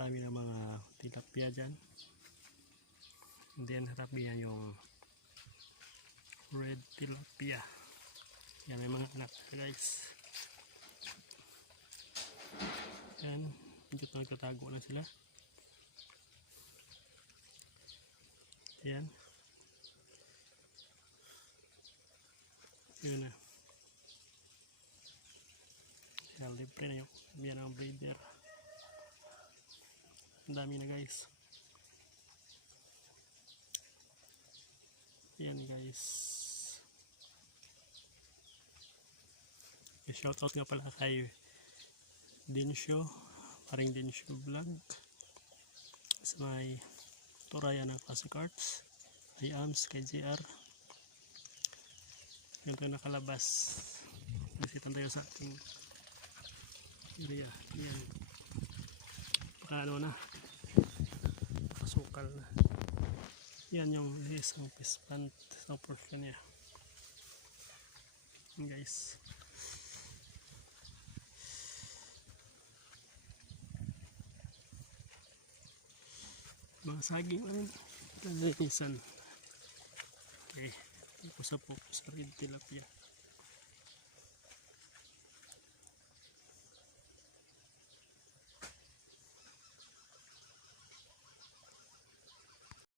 marami na mga tilapia dyan. And then harap niya yung red tilapia. Yan, may mga anak guys. Yan, medyo nagtatago na sila. Yan. Yun na. Yan, libre na yung yan ang breeder. Ang dami na guys. Yan guys. Shoutout nga pala kay Densyo, paring Densyo vlog sa may Toraya ng Classic Arts, kay Ams, kay JR. Ganito nakalabas. Visitan tayo sa ating area. Yan. Baka ano na, pasukal na. Yan yung isang fish plant, isang portion niya. Yan guys. Mga saging lang kalinisan. Okay, tapos sa red tilapia.